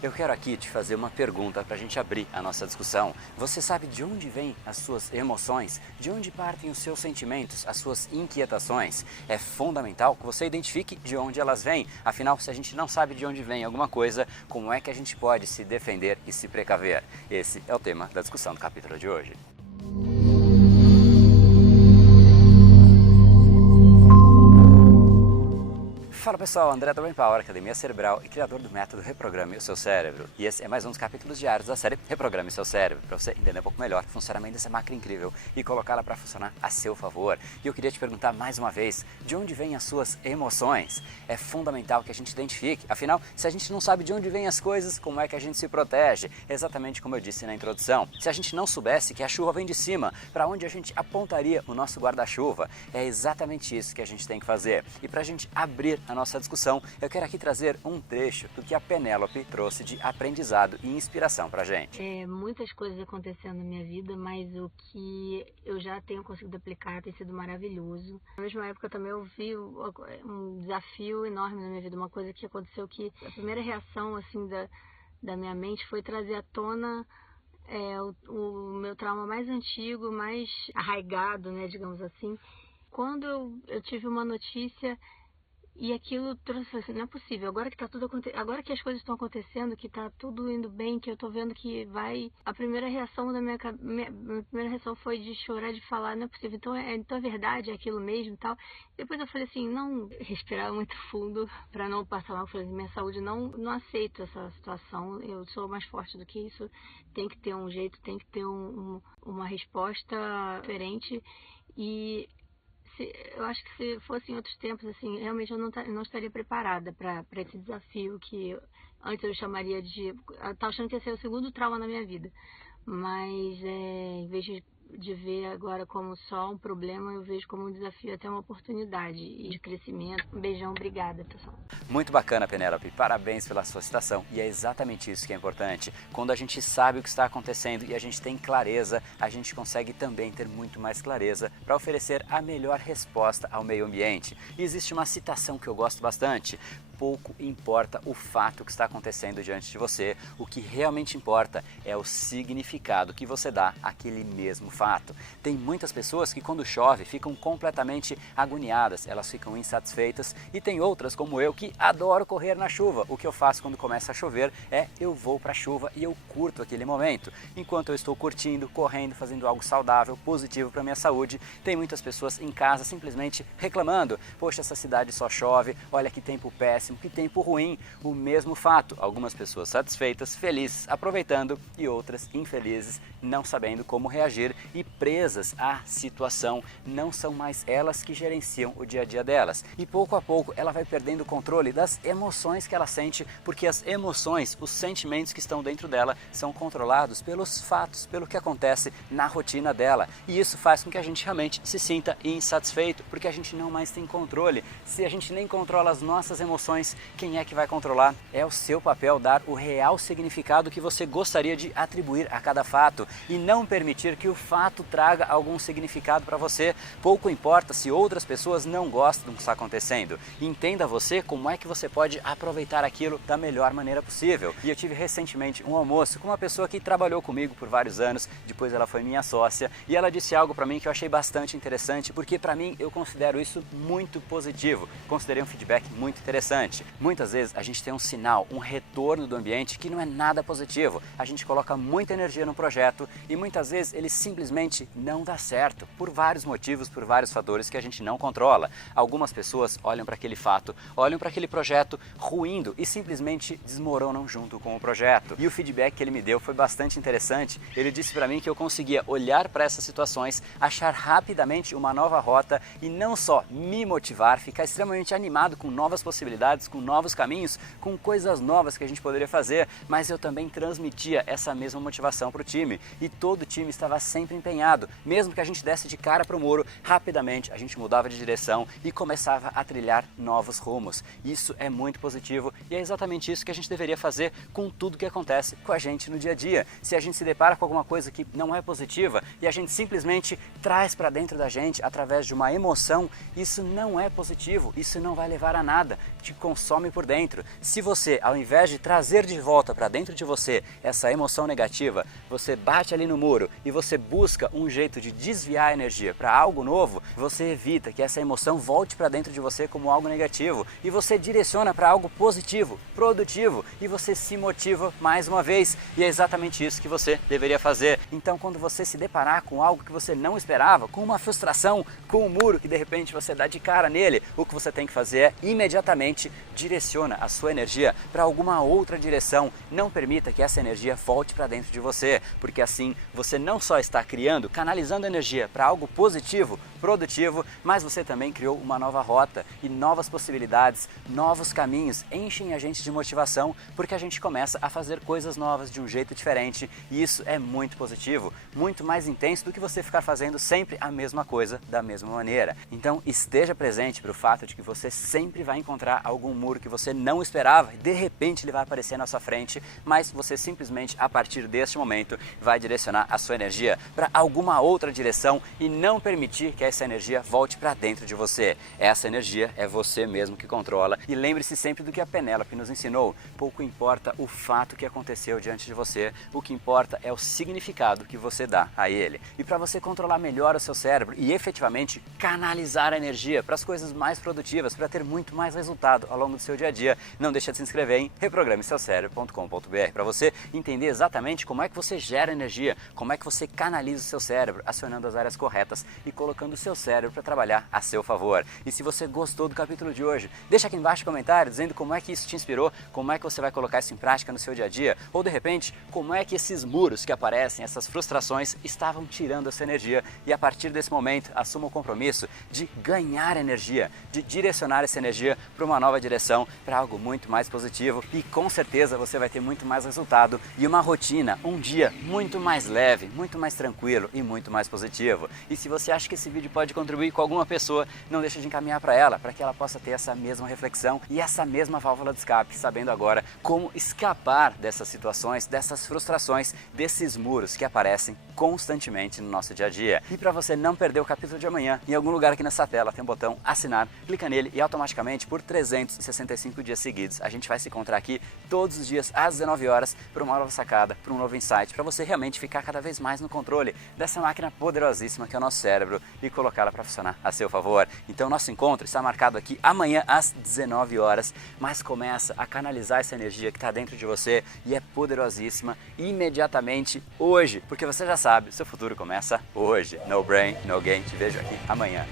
Eu quero aqui te fazer uma pergunta para a gente abrir a nossa discussão. Você sabe de onde vêm as suas emoções? De onde partem os seus sentimentos, as suas inquietações? É fundamental que você identifique de onde elas vêm. Afinal, se a gente não sabe de onde vem alguma coisa, como é que a gente pode se defender e se precaver? Esse é o tema da discussão do capítulo de hoje. Fala pessoal, André da Brain Power, Academia Cerebral e criador do método Reprograme o Seu Cérebro. E esse é mais um dos capítulos diários da série Reprograme o Seu Cérebro, para você entender um pouco melhor o funcionamento dessa máquina incrível e colocá-la para funcionar a seu favor. E eu queria te perguntar mais uma vez, de onde vêm as suas emoções? É fundamental que a gente identifique, afinal, se a gente não sabe de onde vêm as coisas, como é que a gente se protege? Exatamente como eu disse na introdução. Se a gente não soubesse que a chuva vem de cima, para onde a gente apontaria o nosso guarda-chuva? É exatamente isso que a gente tem que fazer. E para a gente abrir a nossa discussão, eu quero aqui trazer um trecho do que a Penélope trouxe de aprendizado e inspiração pra gente. Muitas coisas acontecendo na minha vida, mas o que eu já tenho conseguido aplicar tem sido maravilhoso. Na mesma época também eu vi um desafio enorme na minha vida, uma coisa que aconteceu que a primeira reação assim da minha mente foi trazer à tona o meu trauma mais antigo, mais arraigado, né, digamos assim. Quando eu tive uma notícia e aquilo trouxe assim, não é possível, agora que tá tudo agora que as coisas estão acontecendo, que tá tudo indo bem, que eu tô vendo que vai, a primeira reação minha primeira reação foi de chorar, de falar, não é possível, então é verdade, é aquilo mesmo e tal. Depois eu falei assim, não, respirar muito fundo para não passar mal, falei, minha saúde não aceito essa situação, eu sou mais forte do que isso, tem que ter um jeito, tem que ter uma resposta diferente. E eu acho que se fosse em outros tempos, assim, realmente eu não estaria preparada para esse desafio que antes eu chamaria de... Eu estava achando que ia ser o segundo trauma na minha vida. Mas em vez de ver agora como só um problema, eu vejo como um desafio, até uma oportunidade de crescimento. Um beijão, obrigada, pessoal. Muito bacana, Penélope, parabéns pela sua citação. E é exatamente isso que é importante. Quando a gente sabe o que está acontecendo e a gente tem clareza, a gente consegue também ter muito mais clareza para oferecer a melhor resposta ao meio ambiente. E existe uma citação que eu gosto bastante: pouco importa o fato que está acontecendo diante de você, o que realmente importa é o significado que você dá àquele mesmo fato. Tem muitas pessoas que quando chove ficam completamente agoniadas, elas ficam insatisfeitas, e tem outras como eu que adoro correr na chuva. O que eu faço quando começa a chover é eu vou para a chuva e eu curto aquele momento. Enquanto eu estou curtindo, correndo, fazendo algo saudável, positivo para a minha saúde, tem muitas pessoas em casa simplesmente reclamando: poxa, essa cidade só chove, olha que tempo péssimo, que tempo ruim. O mesmo fato, algumas pessoas satisfeitas, felizes, aproveitando, e outras infelizes, não sabendo como reagir e presas à situação. Não são mais elas que gerenciam o dia a dia delas, e pouco a pouco ela vai perdendo o controle das emoções que ela sente, porque as emoções, os sentimentos que estão dentro dela são controlados pelos fatos, pelo que acontece na rotina dela, e isso faz com que a gente realmente se sinta insatisfeito, porque a gente não mais tem controle. Se a gente nem controla as nossas emoções, quem é que vai controlar? É o seu papel dar o real significado que você gostaria de atribuir a cada fato e não permitir que o fato traga algum significado para você. Pouco importa se outras pessoas não gostam do que está acontecendo. Entenda você como é que você pode aproveitar aquilo da melhor maneira possível. E eu tive recentemente um almoço com uma pessoa que trabalhou comigo por vários anos, depois ela foi minha sócia, e ela disse algo para mim que eu achei bastante interessante, porque para mim eu considero isso muito positivo, considerei um feedback muito interessante. Muitas vezes a gente tem um sinal, um retorno do ambiente que não é nada positivo. A gente coloca muita energia no projeto e muitas vezes ele simplesmente não dá certo, por vários motivos, por vários fatores que a gente não controla. Algumas pessoas olham para aquele fato, olham para aquele projeto ruindo e simplesmente desmoronam junto com o projeto. E o feedback que ele me deu foi bastante interessante. Ele disse para mim que eu conseguia olhar para essas situações, achar rapidamente uma nova rota e não só me motivar, ficar extremamente animado com novas possibilidades, com novos caminhos, com coisas novas que a gente poderia fazer, mas eu também transmitia essa mesma motivação para o time, e todo o time estava sempre empenhado. Mesmo que a gente desse de cara para o muro, rapidamente a gente mudava de direção e começava a trilhar novos rumos. Isso é muito positivo e é exatamente isso que a gente deveria fazer com tudo que acontece com a gente no dia a dia. Se a gente se depara com alguma coisa que não é positiva e a gente simplesmente traz para dentro da gente através de uma emoção, isso não é positivo, isso não vai levar a nada. consome por dentro. Se você, ao invés de trazer de volta para dentro de você essa emoção negativa, você bate ali no muro e você busca um jeito de desviar a energia para algo novo, você evita que essa emoção volte para dentro de você como algo negativo e você direciona para algo positivo, produtivo, e você se motiva mais uma vez. E é exatamente isso que você deveria fazer. Então, quando você se deparar com algo que você não esperava, com uma frustração, com um muro que de repente você dá de cara nele, o que você tem que fazer é imediatamente direciona a sua energia para alguma outra direção. Não permita que essa energia volte para dentro de você, porque assim você não só está criando, canalizando energia para algo positivo, produtivo, mas você também criou uma nova rota e novas possibilidades, novos caminhos enchem a gente de motivação, porque a gente começa a fazer coisas novas de um jeito diferente, e isso é muito positivo, muito mais intenso do que você ficar fazendo sempre a mesma coisa da mesma maneira. Então esteja presente para o fato de que você sempre vai encontrar algum muro que você não esperava e de repente ele vai aparecer na sua frente, mas você simplesmente a partir deste momento vai direcionar a sua energia para alguma outra direção e não permitir que essa energia volte para dentro de você. Essa energia é você mesmo que controla, e lembre-se sempre do que a Penélope nos ensinou: pouco importa o fato que aconteceu diante de você, o que importa é o significado que você dá a ele. E para você controlar melhor o seu cérebro e efetivamente canalizar a energia para as coisas mais produtivas, para ter muito mais resultado ao longo do seu dia a dia, não deixa de se inscrever em reprogrameseucerebro.com.br para você entender exatamente como é que você gera energia, como é que você canaliza o seu cérebro, acionando as áreas corretas e colocando o seu cérebro para trabalhar a seu favor. E se você gostou do capítulo de hoje, deixa aqui embaixo um comentário dizendo como é que isso te inspirou, como é que você vai colocar isso em prática no seu dia a dia, ou de repente, como é que esses muros que aparecem, essas frustrações, estavam tirando a sua energia, e a partir desse momento, assuma o compromisso de ganhar energia, de direcionar essa energia para uma nova direção, para algo muito mais positivo, e com certeza você vai ter muito mais resultado e uma rotina, um dia muito mais leve, muito mais tranquilo e muito mais positivo. E se você acha que esse vídeo pode contribuir com alguma pessoa, não deixe de encaminhar para ela, para que ela possa ter essa mesma reflexão e essa mesma válvula de escape, sabendo agora como escapar dessas situações, dessas frustrações, desses muros que aparecem constantemente no nosso dia a dia. E para você não perder o capítulo de amanhã, em algum lugar aqui nessa tela tem um botão assinar, clica nele e automaticamente por 365 dias seguidos a gente vai se encontrar aqui todos os dias às 19 horas para uma nova sacada, para um novo insight, para você realmente ficar cada vez mais no controle dessa máquina poderosíssima que é o nosso cérebro e colocá-la para funcionar a seu favor. Então nosso encontro está marcado aqui amanhã às 19 horas, mas começa a canalizar essa energia que está dentro de você e é poderosíssima imediatamente hoje, porque você já sabe, seu futuro começa hoje. No brain, no gain. Te vejo aqui amanhã.